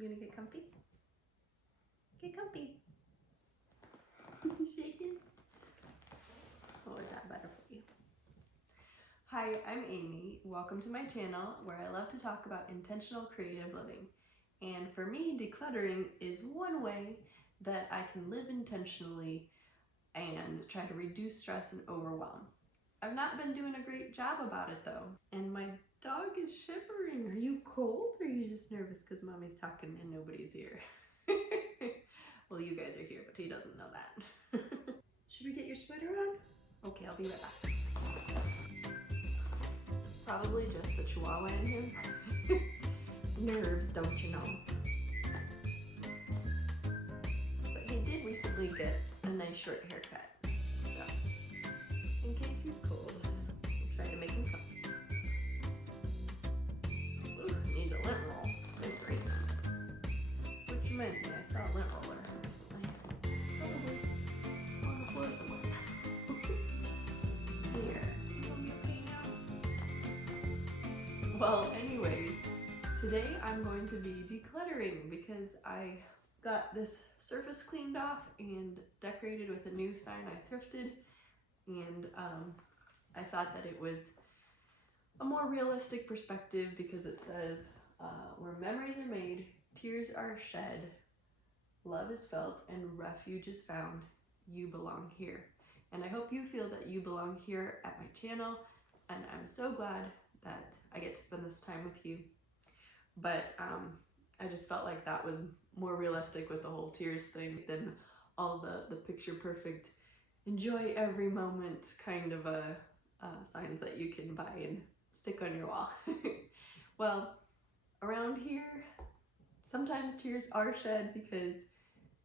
You gonna get comfy? Get comfy. Shaking? Oh, is that better for you? Hi, I'm Amy. Welcome to my channel where I love to talk about intentional creative living. And for me, decluttering is one way that I can live intentionally and try to reduce stress and overwhelm. I've not been doing a great job about it though. And my dog is shivering. Are you cold or are you just nervous because mommy's talking and nobody's here? Well, you guys are here, but he doesn't know that. Should we get your sweater on? Okay, I'll be right back. It's probably just the Chihuahua in him. Nerves, don't you know? But he did recently get a nice short haircut. So, in case he's cold, we'll try to make him comfy. Ooh, need a lint roll. Good grief. Which reminds me, I saw a lint roller recently. Probably on the floor somewhere. Here, you want me to pay now? Well, anyways, today I'm going to be decluttering because I got this surface cleaned off and decorated with a new sign I thrifted, and I thought that it was a more realistic perspective because it says, where memories are made, tears are shed, love is felt, and refuge is found, you belong here. And I hope you feel that you belong here at my channel, and I'm so glad that I get to spend this time with you. But I just felt like that was more realistic with the whole tears thing than all the picture perfect, enjoy every moment kind of signs that you can buy and stick on your wall. Well, around here, sometimes tears are shed because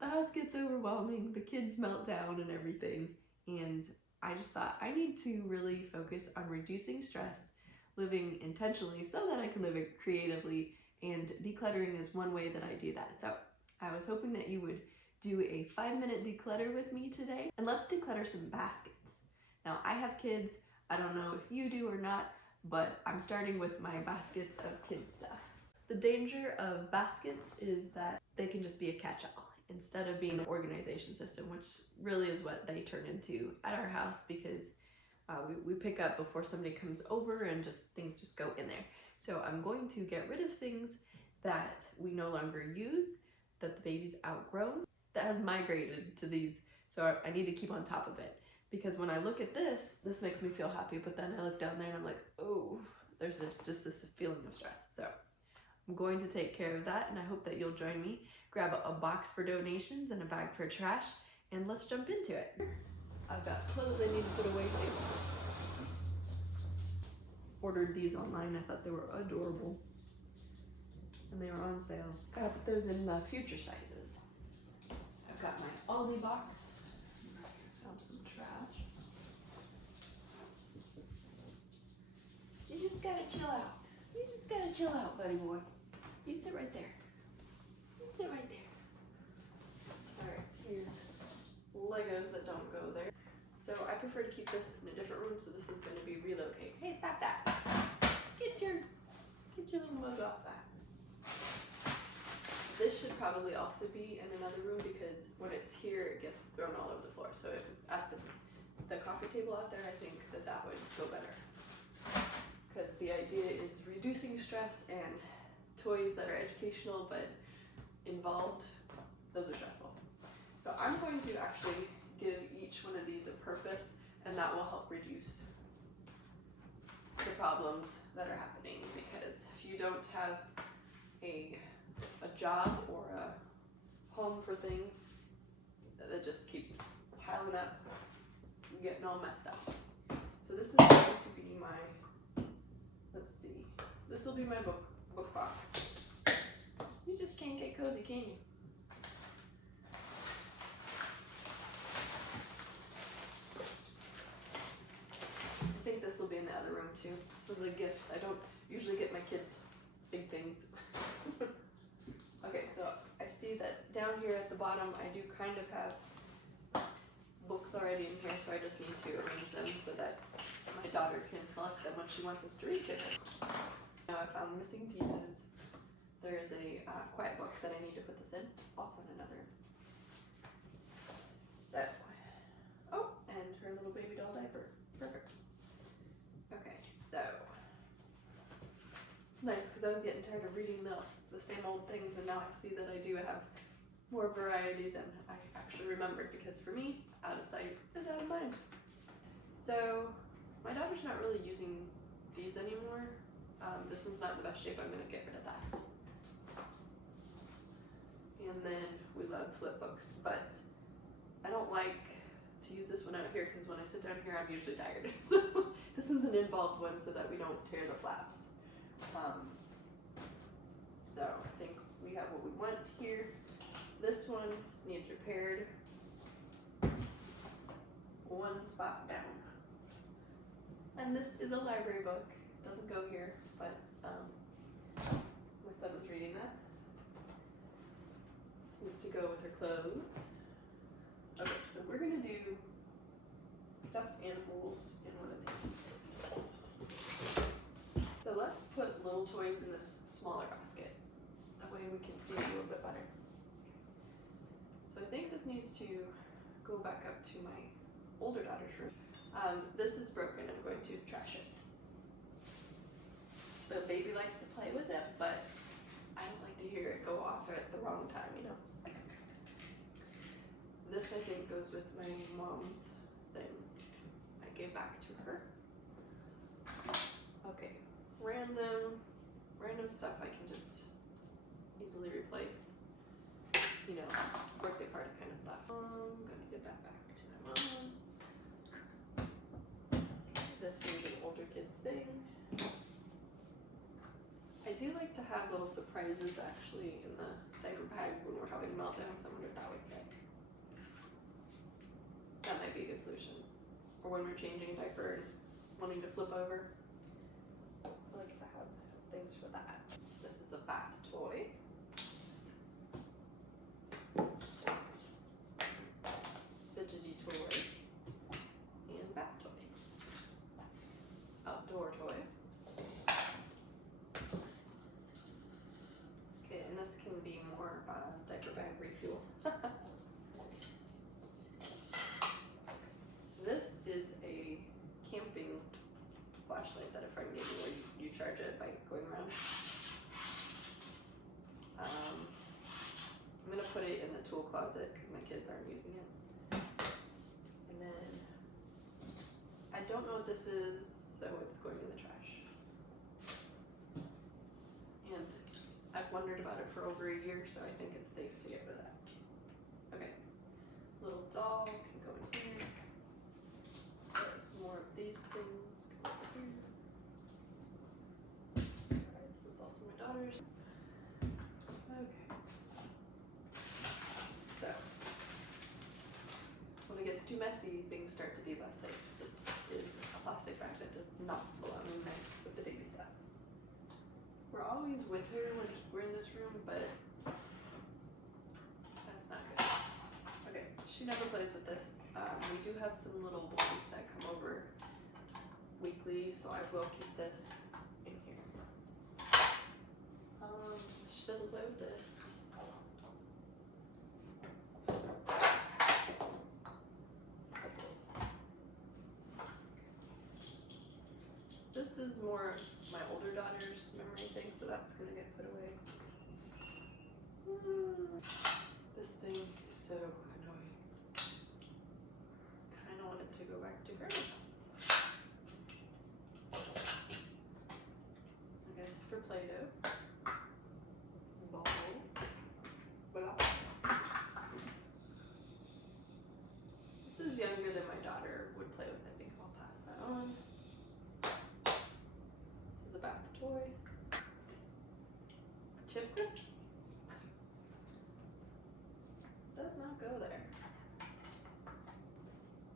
the house gets overwhelming, the kids melt down and everything, and I just thought I need to really focus on reducing stress, living intentionally so that I can live it creatively, and decluttering is one way that I do that. So I was hoping that you would do a 5-minute declutter with me today, and let's declutter some baskets. Now I have kids, I don't know if you do or not, but I'm starting with my baskets of kids stuff. The danger of baskets is that they can just be a catch-all instead of being an organization system, which really is what they turn into at our house because we pick up before somebody comes over and things just go in there. So I'm going to get rid of things that we no longer use, that the baby's outgrown, that has migrated to these. So I need to keep on top of it because when I look at this makes me feel happy, but then I look down there and I'm like, oh, there's just this feeling of stress. So I'm going to take care of that, and I hope that you'll join me. Grab a box for donations and a bag for trash, and let's jump into it. I've got clothes I need to put away too. Ordered these online, I thought they were adorable. And they were on sales. Gotta put those in future sizes. I've got my Aldi box. Found some trash. You just gotta chill out. You just gotta chill out, buddy boy. You sit right there. You sit right there. Alright, here's Legos that don't go there. So I prefer to keep this in a different room, so this is going to be relocate. Hey, stop that! Get your little mug off that. This should probably also be in another room because when it's here, it gets thrown all over the floor. So if it's at the coffee table out there, I think that would go better. Because the idea is reducing stress, and toys that are educational but involved, those are stressful. So I'm going to actually give each one of these a purpose, and that will help reduce the problems that are happening, because if you don't have a job or a home for things, that just keeps piling up and getting all messed up. So this is going to be my, let's see, this will be my book box. You just can't get cozy, can you? I think this will be in the other room too. This was a gift. I don't usually get my kids big things. Okay, so I see that down here at the bottom I do kind of have books already in here, so I just need to arrange them so that my daughter can select them when she wants us to read to her. Now I found missing pieces there is a quiet book that I need to put this in, also in another. So, oh, and her little baby doll diaper. Perfect. Okay, so it's nice because I was getting tired of reading the same old things, and now I see that I do have more variety than I actually remembered, because for me, out of sight is out of mind. So my daughter's not really using these anymore. This one's not in the best shape. I'm gonna get rid of that. And then we love flip books, but I don't like to use this one out here because when I sit down here, I'm usually tired. So this one's an involved one so that we don't tear the flaps. So I think we have what we want here. This one needs repaired. One spot down. And this is a library book. Doesn't go here, but my son was reading that. This needs to go with her clothes. Okay, so we're gonna do stuffed animals in one of these. So let's put little toys in this smaller basket. That way we can see it a little bit better. So I think this needs to go back up to my older daughter's room. This is broken. I'm going to trash it. The baby likes to play with it, but I don't like to hear it go off at the wrong time, you know. This, I think, goes with my mom's thing I gave back to her. Okay, random stuff I can just easily replace. You know, birthday party kind of stuff. I'm gonna give that back to my mom. This is an older kid's thing. I do like to have little surprises actually in the diaper bag when we're having meltdowns. I wonder if that would fit. That might be a good solution. Or when we're changing a diaper and wanting to flip over. I like to have things for that. This is a bath toy. Fidgety toy. And bath toy. Outdoor toy. Okay, and this can be more diaper bag refuel. This is a camping flashlight that a friend gave me where you charge it by going around. I'm gonna put it in the tool closet because my kids aren't using it. And then I don't know what this is, so it's going in the trash. And I've wondered about it for over a year, so I think it's safe to get rid of that. Okay, little doll can go in here. There's more of these things come over here. Alright, this is also my daughter's. Okay. So, when it gets too messy, things start to be less safe. This is a plastic bag that does not belong in there with the baby stuff. We're always with her when we're in this room, but that's not good. Okay, she never plays with this. We do have some little boys that come over weekly, so I will keep this in here. She doesn't play with this. This is more my older daughter's memory thing, so that's gonna get put away. This thing is so annoying. Kinda want it to go back to her house. I guess it's for Play-Doh. Ball. Blah. This is younger than my daughter would play with. I think I'll pass that on. This is a bath toy. Chip clip. Does not go there.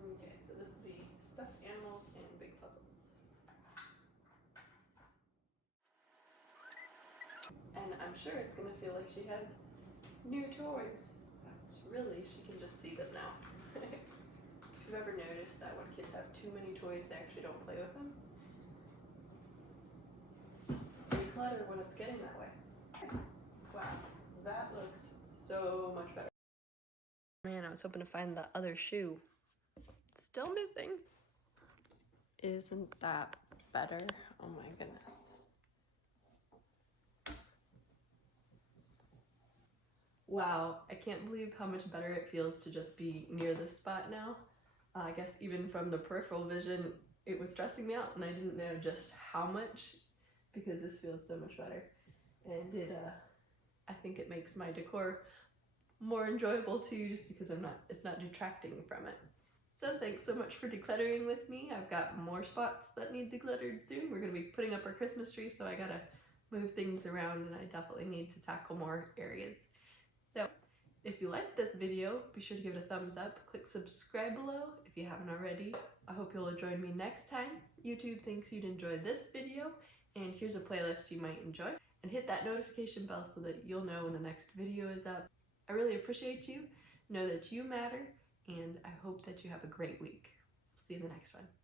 Okay, so this will be stuffed animals and big puzzles. And I'm sure it's gonna feel like she has new toys. But really, she can just see them now. If you've ever noticed that when kids have too many toys, they actually don't play with them. Declutter when it's getting that way. Wow, that looks so much better. Man, I was hoping to find the other shoe. Still missing. Isn't that better? Oh my goodness. Wow, I can't believe how much better it feels to just be near this spot now. I guess even from the peripheral vision, it was stressing me out and I didn't know just how much, because this feels so much better. And I think it makes my decor more enjoyable too, just because it's not detracting from it. So thanks so much for decluttering with me. I've got more spots that need decluttered soon. We're gonna be putting up our Christmas tree, so I gotta move things around and I definitely need to tackle more areas. So if you liked this video, be sure to give it a thumbs up. Click subscribe below if you haven't already. I hope you'll join me next time. YouTube thinks you'd enjoy this video, and here's a playlist you might enjoy. And hit that notification bell so that you'll know when the next video is up. I really appreciate you. Know that you matter, and I hope that you have a great week. See you in the next one.